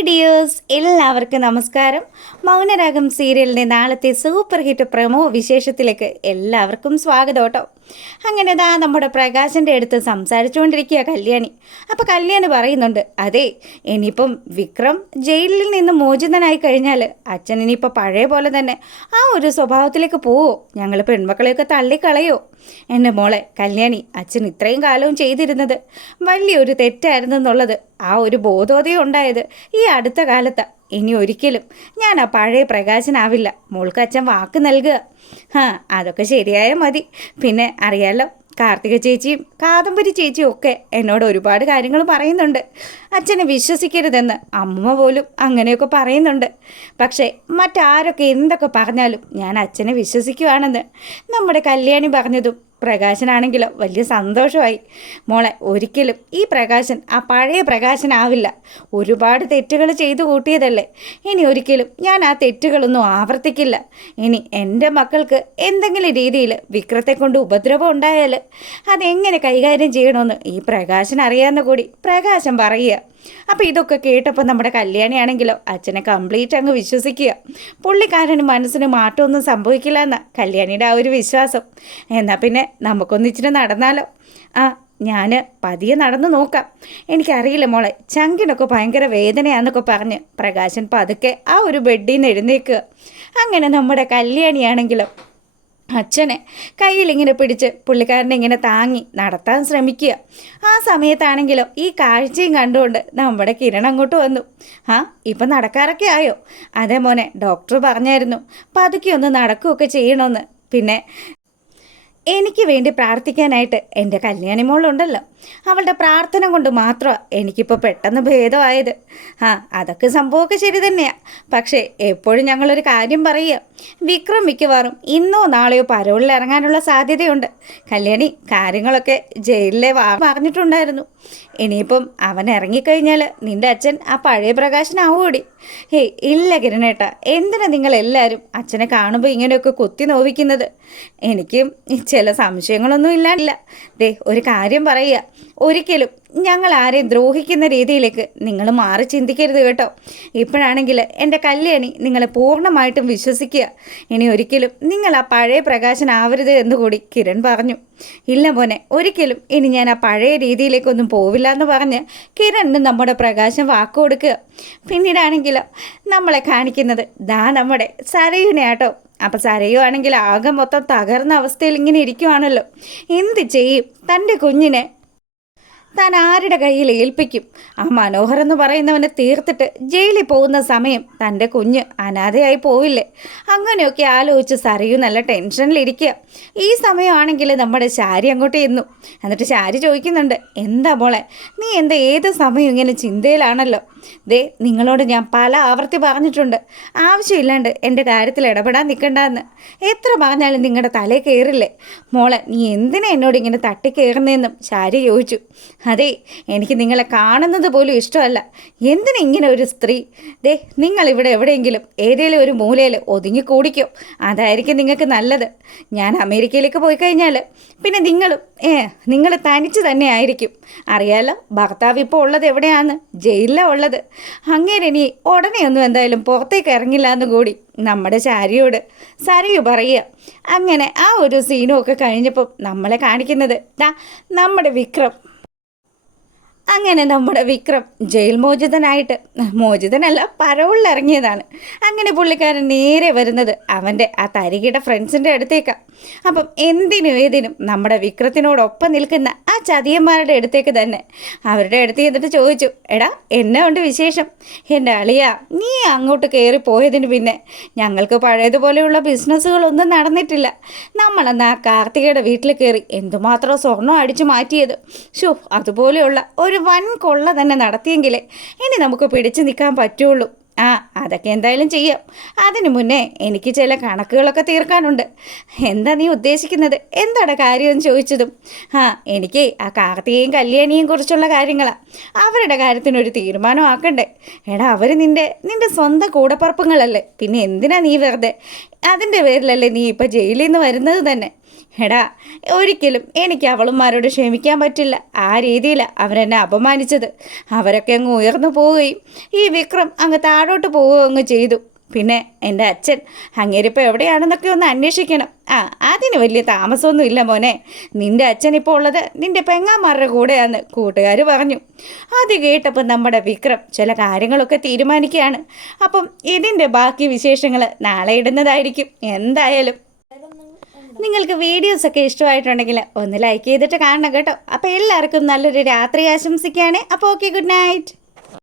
Hi dears, എല്ലാവർക്കും നമസ്കാരം. മൗനരാഗം സീരിയലിൻ്റെ നാളത്തെ സൂപ്പർ ഹിറ്റ് പ്രമോ വിശേഷത്തിലേക്ക് എല്ലാവർക്കും സ്വാഗതം കേട്ടോ. അങ്ങനെ നമ്മുടെ പ്രകാശൻ്റെ അടുത്ത് സംസാരിച്ചുകൊണ്ടിരിക്കുക കല്യാണി. അപ്പോൾ കല്യാണി പറയുന്നുണ്ട്, അതെ, ഇനിയിപ്പം വിക്രം ജയിലിൽ നിന്ന് മോചിതനായി കഴിഞ്ഞാൽ അച്ഛൻ ഇനിയിപ്പോൾ പഴയ പോലെ തന്നെ ആ ഒരു സ്വഭാവത്തിലേക്ക് പോവോ? ഞങ്ങൾ പെൺമക്കളെയൊക്കെ തള്ളിക്കളയോ? എൻ്റെ മോളെ കല്യാണി, അച്ഛൻ ഇത്രയും കാലവും ചെയ്തിരുന്നത് വലിയൊരു തെറ്റായിരുന്നു എന്നുള്ളത് ആ ഒരു ബോധോദയം ഉണ്ടായത് ഈ അടുത്ത കാലത്ത്. ഇനി ഒരിക്കലും ഞാൻ ആ പഴയ പ്രകാശനാവില്ല. മോൾക്ക് അച്ഛൻ വാക്ക് നൽകുക. അതൊക്കെ ശരിയായാൽ മതി. പിന്നെ അറിയാലോ, കാർത്തിക ചേച്ചിയും കാദംബരി ചേച്ചിയും ഒക്കെ എന്നോട് ഒരുപാട് കാര്യങ്ങൾ പറയുന്നുണ്ട്. അച്ഛനെ വിശ്വസിക്കരുതെന്ന് അമ്മ പോലും അങ്ങനെയൊക്കെ പറയുന്നുണ്ട്. പക്ഷേ മറ്റാരൊക്കെ എന്തൊക്കെ പറഞ്ഞാലും ഞാൻ അച്ഛനെ വിശ്വസിക്കുവാണെന്ന് നമ്മുടെ കല്യാണി പറഞ്ഞതും പ്രകാശനാണെങ്കിലോ വലിയ സന്തോഷമായി. മോളെ, ഒരിക്കലും ഈ പ്രകാശൻ ആ പഴയ പ്രകാശനാവില്ല. ഒരുപാട് തെറ്റുകൾ ചെയ്തു കൂട്ടിയതല്ലേ. ഇനി ഒരിക്കലും ഞാൻ ആ തെറ്റുകളൊന്നും ആവർത്തിക്കില്ല. ഇനി എൻ്റെ മക്കൾക്ക് എന്തെങ്കിലും രീതിയിൽ വിക്രത്തെ കൊണ്ട് ഉപദ്രവം ഉണ്ടായാൽ അതെങ്ങനെ കൈകാര്യം ചെയ്യണമെന്ന് ഈ പ്രകാശൻ അറിയാവുന്ന കൂടി പ്രകാശൻ പറയുക. അപ്പോൾ ഇതൊക്കെ കേട്ടപ്പോൾ നമ്മുടെ കല്യാണിയാണെങ്കിലോ അച്ഛനെ കംപ്ലീറ്റ് അങ്ങ് വിശ്വസിക്കുക. പുള്ളിക്കാരന് മനസ്സിന് മാറ്റമൊന്നും സംഭവിക്കില്ല എന്ന കല്യാണിയുടെ ആ ഒരു വിശ്വാസം. എന്നാൽ പിന്നെ നമുക്കൊന്നിച്ചിട്ട് നടന്നാലോ? ഞാൻ പതിയെ നടന്നു നോക്കാം. എനിക്കറിയില്ല മോളെ, ചങ്കിനൊക്കെ ഭയങ്കര വേദനയാണെന്നൊക്കെ പറഞ്ഞ് പ്രകാശൻ പതുക്കെ ആ ഒരു ബെഡിൽ നിന്ന് എഴുന്നേൽക്കുക. അങ്ങനെ നമ്മുടെ കല്യാണിയാണെങ്കിലോ അച്ഛനെ കയ്യിലിങ്ങനെ പിടിച്ച് പുള്ളിക്കാരനെ ഇങ്ങനെ താങ്ങി നടത്താൻ ശ്രമിക്കുക. ആ സമയത്താണെങ്കിലോ ഈ കാഴ്ചയും കണ്ടുകൊണ്ട് നമ്മുടെ കിരൺ അങ്ങോട്ട് വന്നു. ഇപ്പം നടക്കാറൊക്കെ ആയോ? അതേ മോനെ, ഡോക്ടർ പറഞ്ഞായിരുന്നു പതുക്കെ ഒന്ന് നടക്കുകയൊക്കെ ചെയ്യണമെന്ന്. പിന്നെ എനിക്ക് വേണ്ടി പ്രാർത്ഥിക്കാനായിട്ട് എൻ്റെ കല്യാണി മോളുണ്ടല്ലോ, അവളുടെ പ്രാർത്ഥന കൊണ്ട് മാത്രമാണ് എനിക്കിപ്പോൾ പെട്ടെന്ന് ഭേദമായത്. അതൊക്കെ സംഭവമൊക്കെ ശരി തന്നെയാണ്. പക്ഷേ എപ്പോഴും ഞങ്ങളൊരു കാര്യം പറയുക, വിക്രം മിക്കവാറും ഇന്നോ നാളെയോ പരോളിൽ ഇറങ്ങാനുള്ള സാധ്യതയുണ്ട്. കല്യാണി, കാര്യങ്ങളൊക്കെ ജയിലിലെ പറഞ്ഞിട്ടുണ്ടായിരുന്നു. ഇനിയിപ്പം അവൻ ഇറങ്ങിക്കഴിഞ്ഞാൽ നിൻ്റെ അച്ഛൻ ആ പഴയ പ്രകാശനാവൂടി? ഇല്ല കിരണേട്ടാ, എന്തിനാ നിങ്ങളെല്ലാവരും അച്ഛനെ കാണുമ്പോൾ ഇങ്ങനെയൊക്കെ കുത്തി നോവിക്കുന്നത്? എനിക്കും ചില സംശയങ്ങളൊന്നും ഇല്ല. ഒരു കാര്യം പറയുക, ഒരിക്കലും ഞങ്ങൾ ആരെയും ദ്രോഹിക്കുന്ന രീതിയിലേക്ക് നിങ്ങൾ മാറി ചിന്തിക്കരുത് കേട്ടോ. ഇപ്പോഴാണെങ്കിൽ എൻ്റെ കല്യാണി നിങ്ങളെ പൂർണ്ണമായിട്ടും വിശ്വസിക്കുക. ഇനി ഒരിക്കലും നിങ്ങൾ ആ പഴയ പ്രകാശനാവരുത് എന്നുകൂടി കിരൺ പറഞ്ഞു. ഇല്ല മോനെ, ഒരിക്കലും ഇനി ഞാൻ ആ പഴയ രീതിയിലേക്കൊന്നും പോവില്ല എന്ന് പറഞ്ഞ് കിരണിന് നമ്മുടെ പ്രകാശം വാക്ക് കൊടുക്കുക. പിന്നീടാണെങ്കിലോ നമ്മളെ കാണിക്കുന്നത് നമ്മുടെ സരയുനെ ആട്ടോ. അപ്പം സരയു ആണെങ്കിൽ ആകെ മൊത്തം തകർന്ന അവസ്ഥയിൽ ഇങ്ങനെ ഇരിക്കുവാണല്ലോ. എന്ത് ചെയ്യും? തൻ്റെ കുഞ്ഞിനെ താൻ ആരുടെ കയ്യിൽ ഏൽപ്പിക്കും? ആ മനോഹർ എന്ന് പറയുന്നവനെ തീർത്തിട്ട് ജയിലിൽ പോകുന്ന സമയം തൻ്റെ കുഞ്ഞ് അനാഥയായി പോവില്ലേ? അങ്ങനെയൊക്കെ ആലോചിച്ച് സരയു നല്ല ടെൻഷനിലിരിക്കുക. ഈ സമയമാണെങ്കിൽ നമ്മുടെ ശാരി അങ്ങോട്ട് ചെന്നു. എന്നിട്ട് ശാരി ചോദിക്കുന്നുണ്ട്, എന്താ മോളെ, നീ എന്താ ഏത് സമയം ഇങ്ങനെ ചിന്തയിലാണല്ലോ? നിങ്ങളോട് ഞാൻ പല ആവർത്തി പറഞ്ഞിട്ടുണ്ട്, ആവശ്യമില്ലാണ്ട് എൻ്റെ കാര്യത്തിൽ ഇടപെടാൻ നിൽക്കണ്ടെന്ന്. എത്ര പറഞ്ഞാലും നിങ്ങളുടെ തലയിൽ കയറില്ലേ? മോളെ, നീ എന്തിനാ എന്നോട് ഇങ്ങനെ തട്ടിക്കയറുന്നതെന്നും ശാരി ചോദിച്ചു. എനിക്ക് നിങ്ങളെ കാണുന്നത് പോലും ഇഷ്ടമല്ല. എന്തിനാ ഇങ്ങനെ ഒരു സ്ത്രീ? നിങ്ങളിവിടെ എവിടെയെങ്കിലും ഏതെങ്കിലും ഒരു മൂലയിൽ ഒതുങ്ങിക്കൂടിക്കോ, അതായിരിക്കും നിങ്ങൾക്ക് നല്ലത്. ഞാൻ അമേരിക്കയിലേക്ക് പോയി കഴിഞ്ഞാൽ പിന്നെ നിങ്ങൾ തനിച്ച് തന്നെ ആയിരിക്കും. അറിയാലോ, ഭർത്താവ് ഇപ്പോൾ ഉള്ളത് എവിടെയാണ്? ജയിലിലാണ് ഉള്ളത്. അങ്ങനെ ഇനി ഉടനെ ഒന്നും എന്തായാലും പുറത്തേക്ക് ഇറങ്ങില്ല എന്ന് കൂടി നമ്മുടെ ശാരിയോട് സരയു പറയുക. അങ്ങനെ ആ ഒരു സീനും ഒക്കെ കഴിഞ്ഞപ്പോൾ നമ്മളെ കാണിക്കുന്നത് നമ്മുടെ വിക്രം. അങ്ങനെ നമ്മുടെ വിക്രം ജയിൽ മോചിതനല്ല, പരോളിലിറങ്ങിയതാണ്. അങ്ങനെ പുള്ളിക്കാരൻ നേരെ വരുന്നത് അവൻ്റെ ആ തരികിട ഫ്രണ്ട്സിൻ്റെ അടുത്തേക്കാണ്. അപ്പം എന്തിനും ഏതിനും നമ്മുടെ വിക്രത്തിനോടൊപ്പം നിൽക്കുന്ന ആ ചതിയന്മാരുടെ അടുത്തേക്ക് തന്നെ അവരുടെ അടുത്ത് ചെന്നിട്ട് ചോദിച്ചു, എടാ എന്നാ ഉണ്ട് വിശേഷം? എൻ്റെ അളിയ, നീ അങ്ങോട്ട് കയറി പോയതിന് പിന്നെ ഞങ്ങൾക്ക് പഴയതുപോലെയുള്ള ബിസിനസ്സുകളൊന്നും നടന്നിട്ടില്ല. നമ്മളന്ന് ആ കാർത്തികയുടെ വീട്ടിൽ കയറി എന്തുമാത്രം സ്വർണ്ണം അടിച്ചു മാറ്റിയത്. അതുപോലെയുള്ള ഒരു വൻ കൊള്ള തന്നെ നടത്തിയെങ്കിലേ ഇനി നമുക്ക് പിടിച്ചു നിൽക്കാൻ പറ്റുള്ളൂ. അതൊക്കെ എന്തായാലും ചെയ്യാം. അതിനു മുന്നേ എനിക്ക് ചില കണക്കുകളൊക്കെ തീർക്കാനുണ്ട്. എന്താ നീ ഉദ്ദേശിക്കുന്നത്? എന്താണ് കാര്യമെന്ന് ചോദിച്ചതും എനിക്ക് ആ കാർത്തികയും കല്യാണിയും കുറിച്ചുള്ള കാര്യങ്ങളാണ്. അവരുടെ കാര്യത്തിനൊരു തീരുമാനം ആക്കണ്ടേ? എടാ, അവർ നിൻ്റെ സ്വന്തം കൂടപ്പറപ്പുങ്ങളല്ലേ. പിന്നെ എന്തിനാ നീ വെറുതെ? അതിൻ്റെ പേരിലല്ലേ നീ ഇപ്പം ജയിലിൽ നിന്ന് വരുന്നത് തന്നെ. എടാ, ഒരിക്കലും എനിക്ക് അവളുമാരോട് ക്ഷമിക്കാൻ പറ്റില്ല. ആ രീതിയിലാണ് അവരെന്നെ അപമാനിച്ചത്. അവരൊക്കെ അങ്ങ് ഉയർന്നു പോവുകയും ഈ വിക്രം അങ്ങ് താഴോട്ട് പോവുകയും അങ്ങ് ചെയ്തു. പിന്നെ എൻ്റെ അച്ഛൻ അങ്ങേരിപ്പോൾ എവിടെയാണെന്നൊക്കെ ഒന്ന് അന്വേഷിക്കണം. അതിന് വലിയ താമസമൊന്നും ഇല്ല മോനെ. നിൻ്റെ അച്ഛൻ ഇപ്പോൾ ഉള്ളത് നിൻ്റെ പെങ്ങാമാരുടെ കൂടെയാന്ന് കൂട്ടുകാർ പറഞ്ഞു. അത് കേട്ടപ്പോൾ നമ്മുടെ വിക്രം ചില കാര്യങ്ങളൊക്കെ തീരുമാനിക്കുകയാണ്. അപ്പം ഇതിൻ്റെ ബാക്കി വിശേഷങ്ങൾ നാളെ ഇടുന്നതായിരിക്കും. എന്തായാലും നിങ്ങൾക്ക് വീഡിയോസൊക്കെ ഇഷ്ടമായിട്ടുണ്ടെങ്കിൽ ഒന്ന് ലൈക്ക് ചെയ്തിട്ട് കാണണം കേട്ടോ. അപ്പോൾ എല്ലാവർക്കും നല്ലൊരു രാത്രി ആശംസിക്കുകയാണ്. അപ്പോൾ ഓക്കെ, ഗുഡ് നൈറ്റ്.